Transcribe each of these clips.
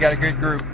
Got a good group.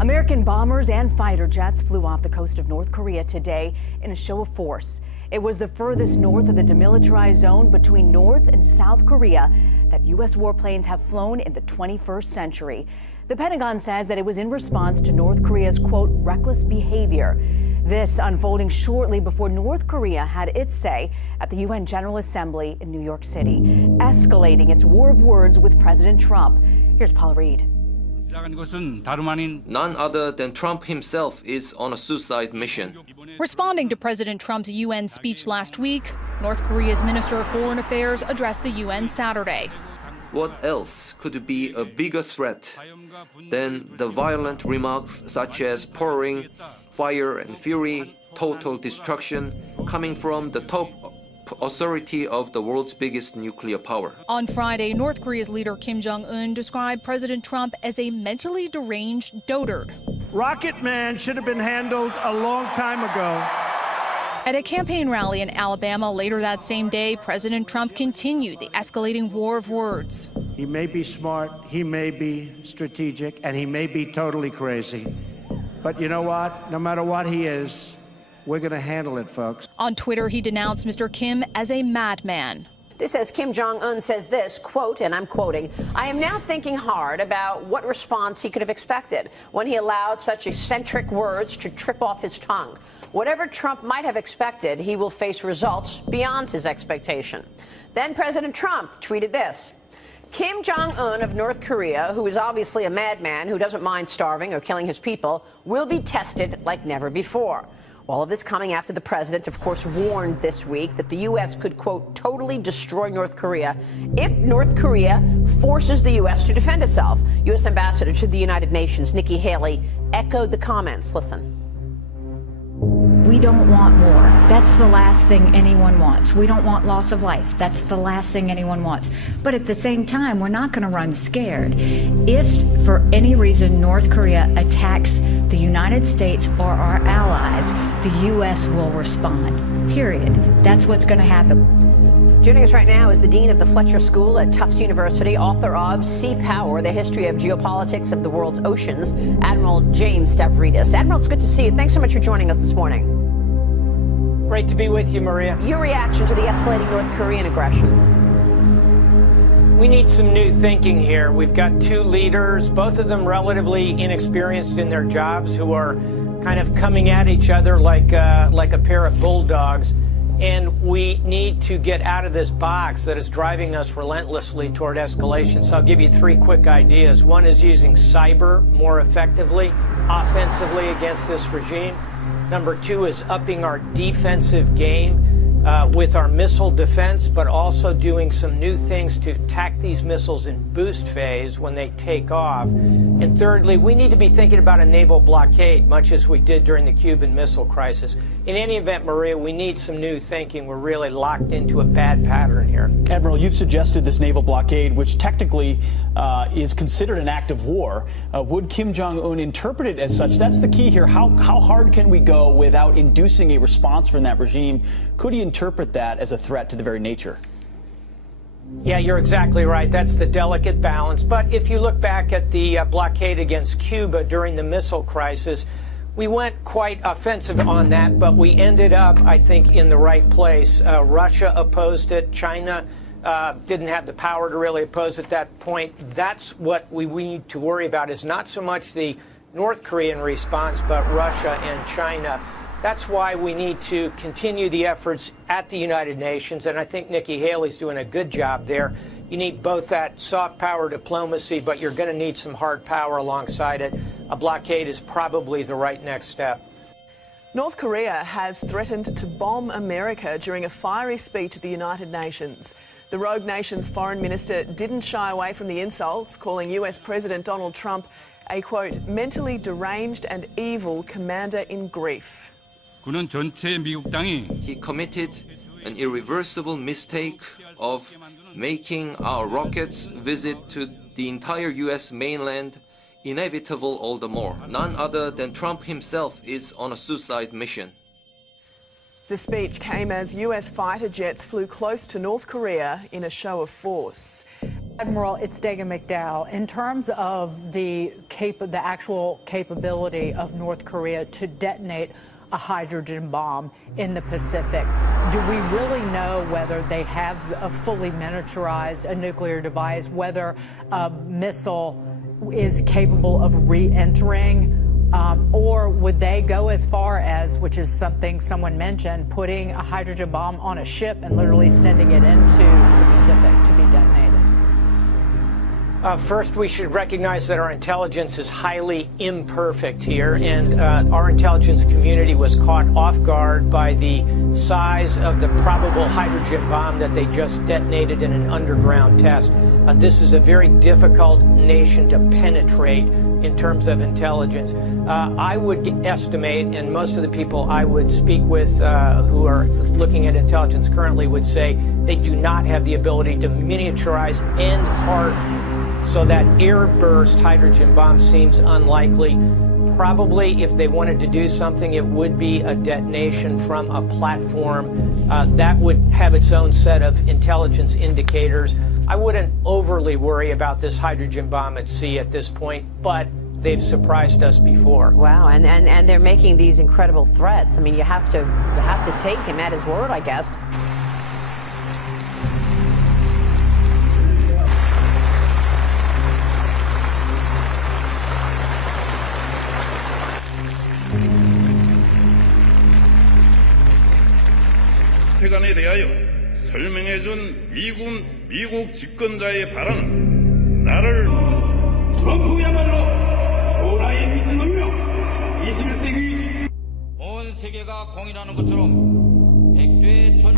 American bombers and fighter jets flew off the coast of North Korea today in a show of force. It was the furthest north of the demilitarized zone between North and South Korea that U.S. warplanes have flown in the 21st century. The Pentagon says that it was in response to North Korea's, quote, reckless behavior. This unfolding shortly before North Korea had its say at the UN General Assembly in New York City, escalating its war of words with President Trump. Here's Paula Reed. None other than Trump himself is on a suicide mission. Responding to President Trump's UN speech last week, North Korea's Minister of Foreign Affairs addressed the UN Saturday. What else could be a bigger threat than the violent remarks such as pouring fire and fury, total destruction coming from the top authority of the world's biggest nuclear power? On Friday, North Korea's leader Kim Jong-un described President Trump as a mentally deranged dotard. Rocket Man should have been handled a long time ago. At a campaign rally in Alabama later that same day, President Trump continued the escalating war of words. He may be smart, he may be strategic, and he may be totally crazy. But you know what? No matter what he is, we're going to handle it, folks. On Twitter, he denounced Mr. Kim as a madman. This as Kim Jong-un says this, quote, and I'm quoting, "I am now thinking hard about what response he could have expected when he allowed such eccentric words to trip off his tongue. Whatever Trump might have expected, he will face results beyond his expectation." Then President Trump tweeted this. Kim Jong-un of North Korea, who is obviously a madman who doesn't mind starving or killing his people, will be tested like never before. All of this coming after the president, of course, warned this week that the U.S. could, quote, totally destroy North Korea if North Korea forces the U.S. to defend itself. U.S. Ambassador to the United Nations, Nikki Haley, echoed the comments. Listen. We don't want war. That's the last thing anyone wants. We don't want loss of life. That's the last thing anyone wants. But at the same time, we're not going to run scared. If, for any reason, North Korea attacks the United States or our allies, the U.S. will respond. Period. That's what's going to happen. Joining us right now is the Dean of the Fletcher School at Tufts University, author of Sea Power, The History of Geopolitics of the World's Oceans, Admiral James Stavridis. Admiral, it's good to see you. Thanks so much for joining us this morning. Great to be with you, Maria. Your reaction to the escalating North Korean aggression? We need some new thinking here. We've got two leaders, both of them relatively inexperienced in their jobs, who are kind of coming at each other like a pair of bulldogs. And we need to get out of this box that is driving us relentlessly toward escalation. So I'll give you three quick ideas. One is using cyber more effectively, offensively against this regime. Number two is upping our defensive game with our missile defense, but also doing some new things to attack these missiles in boost phase when they take off. And thirdly, we need to be thinking about a naval blockade, much as we did during the Cuban Missile Crisis. In any event, Maria, we need some new thinking. We're really locked into a bad pattern here. Admiral, you've suggested this naval blockade, which technically is considered an act of war. Would Kim Jong-un interpret it as such? That's the key here. How hard can we go without inducing a response from that regime? Could he interpret that as a threat to the very nature? Yeah, you're exactly right. That's the delicate balance. But if you look back at the blockade against Cuba during the missile crisis, we went quite offensive on that, but we ended up, I think, in the right place. Russia opposed it. China didn't have the power to really oppose at that point. That's what we need to worry about, is not so much the North Korean response, but Russia and China. That's why we need to continue the efforts at the United Nations, and I think Nikki Haley's doing a good job there. You need both that soft power diplomacy, but you're going to need some hard power alongside it. A blockade is probably the right next step. North Korea has threatened to bomb America during a fiery speech at the United Nations. The rogue nation's foreign minister didn't shy away from the insults, calling US President Donald Trump a, quote, mentally deranged and evil commander-in-grief. He committed an irreversible mistake of making our rockets visit to the entire US mainland inevitable all the more. None other than Trump himself is on a suicide mission. The speech came as US fighter jets flew close to North Korea in a show of force. Admiral, it's Dagan McDowell. In terms of the actual capability of North Korea to detonate a hydrogen bomb in the Pacific, do we really know whether they have a fully miniaturized a nuclear device, whether a missile is capable of re-entering, or would they go as far as, which is something someone mentioned, putting a hydrogen bomb on a ship and literally sending it into the Pacific to be detonated? First, we should recognize that our intelligence is highly imperfect here, and our intelligence community was caught off guard by the size of the probable hydrogen bomb that they just detonated in an underground test. This is a very difficult nation to penetrate in terms of intelligence. I would estimate, and most of the people I would speak with who are looking at intelligence currently would say they do not have the ability to miniaturize and harden. So that air-burst hydrogen bomb seems unlikely. Probably, if they wanted to do something, it would be a detonation from a platform. That would have its own set of intelligence indicators. I wouldn't overly worry about this hydrogen bomb at sea at this point, but they've surprised us before. Wow, and they're making these incredible threats. I mean, you have to take him at his word, I guess. 폐간에 대하여 설명해준 미국 집권자의 발언은 나를 트럼프야말로 초라에 미친 놈이며 21세기 온 세계가 공인하는 것처럼 백두의 전